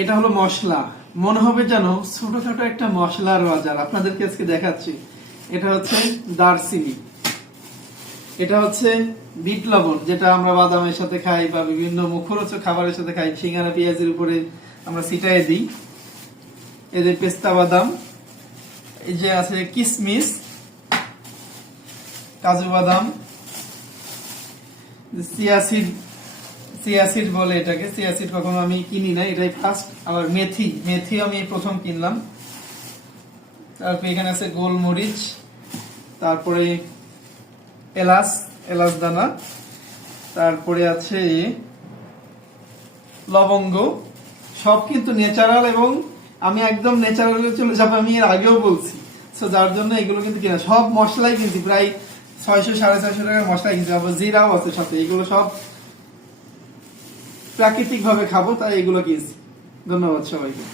এটা হলো মশলা। মনে হবে যেন ছোটখাটো একটা মশলার বাজার। আপনাদেরকে আজকে দেখাচ্ছি। এটা হচ্ছে দারচিনি, এটা হচ্ছে বিট লবণ, যেটা আমরা বাদামের সাথে খাই বা বিভিন্ন মুখরোচক খাবারের সাথে খাই, সিঙ্গারা পেঁয়াজের উপরে আমরা ছিটায় দিই। এই যে পেস্তা বাদাম, এই যে আছে কিশমিশ, কাজু বাদাম, চিয়া সিড বলে এটাকে। চিয়া সিড কখনো আমি কিনি না, এটাই ফার্স্ট। আবার মেথি আমি প্রথম কিনলাম। তারপরে এখানে আছে গোলমরিচ, তারপরে এলাচ দানা, তারপরে আছে লবঙ্গ। সব কিন্তু ন্যাচারাল, এবং আমি একদম ন্যাচারালে চলে যাবো, আমি এর আগেও বলছি। সো যার জন্য এগুলো কিন্তু কিনা সব মশলাই কিন্তু প্রায় 600-650 টাকার মশলাই কিনতে হবে। জিরাও আছে সাথে। এগুলো সব প্রাকৃতিক ভাবে খাবো, তাই এগুলো কিনছি। ধন্যবাদ সবাইকে।